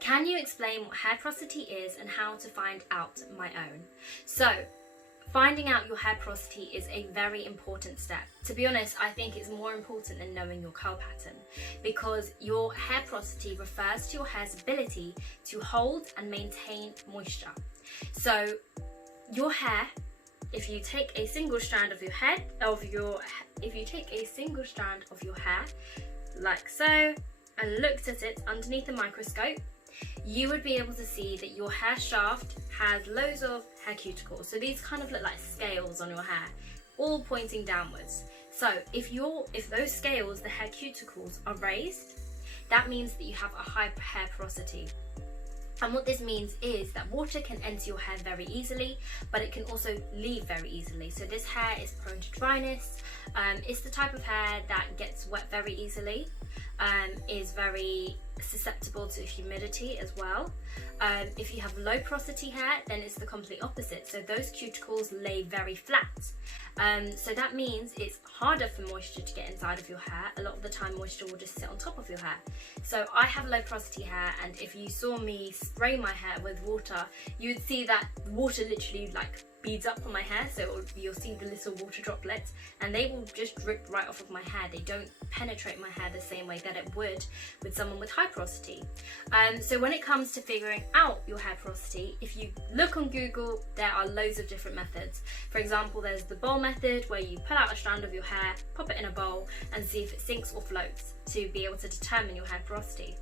Can you explain what hair porosity is and how to find out my own? So, finding out your hair porosity is a very important step. To be honest, I think it's more important than knowing your curl pattern, because your hair porosity refers to your hair's ability to hold and maintain moisture. So your hair, if you take a single strand of your hair, like so, and looked at it underneath a microscope, you would be able to see that your hair shaft has loads of hair cuticles. So these kind of look like scales on your hair, all pointing downwards. So if those scales, the hair cuticles, are raised, that means that you have a high hair porosity. And what this means is that water can enter your hair very easily, but it can also leave very easily. So this hair is prone to dryness. It's the type of hair that gets wet very easily, is very susceptible to humidity as well. If you have low porosity hair, then it's the complete opposite. So those cuticles lay very flat. So that means it's harder for moisture to get inside of your hair. A lot of the time moisture will just sit on top of your hair. So I have low porosity hair, and if you saw me spray my hair with water, you would see that water literally like beads up on my hair. So you'll see the little water droplets, and they will just drip right off of my hair. They don't penetrate my hair the same way that it would with someone with high porosity. So when it comes to figuring out your hair porosity, if you look on Google, there are loads of different methods. For example, there's the bowl method, where you pull out a strand of your hair, pop it in a bowl, and see if it sinks or floats to be able to determine your hair porosity.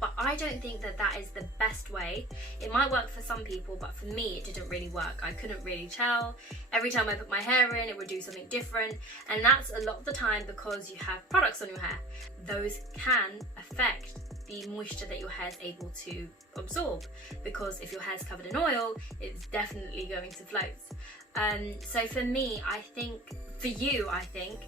But I don't think that that is the best way. It might work for some people, but for me it didn't really work. I couldn't really tell. Every time I put my hair in, it would do something different, and that's a lot of the time because you have products on your hair. Those can affect the moisture that your hair is able to absorb, because if your hair is covered in oil, it's definitely going to float. So for me, I think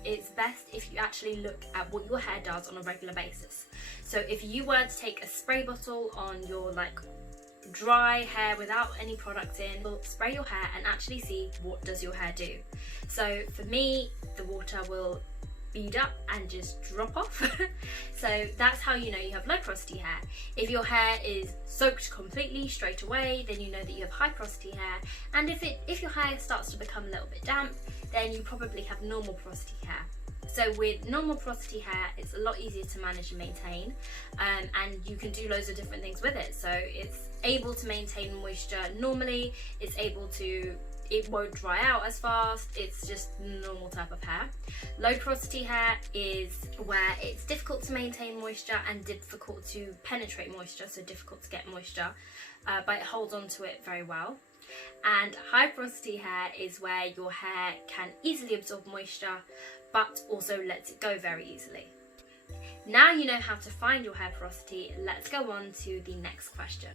it's best if you actually look at what your hair does on a regular basis. So if you were to take a spray bottle on your like dry hair without any product in, spray your hair and actually see what does your hair do. So for me, the water will bead up and just drop off. So that's how you know you have low porosity hair. If your hair is soaked completely straight away, then you know that you have high porosity hair. And if your hair starts to become a little bit damp, then you probably have normal porosity hair. So with normal porosity hair, it's a lot easier to manage and maintain, and you can do loads of different things with it. So it's able to maintain moisture normally, it won't dry out as fast, it's just normal type of hair. Low porosity hair is where it's difficult to maintain moisture and difficult to penetrate moisture, so difficult to get moisture, but it holds on to it very well. And high porosity hair is where your hair can easily absorb moisture, but also lets it go very easily. Now you know how to find your hair porosity, let's go on to the next question.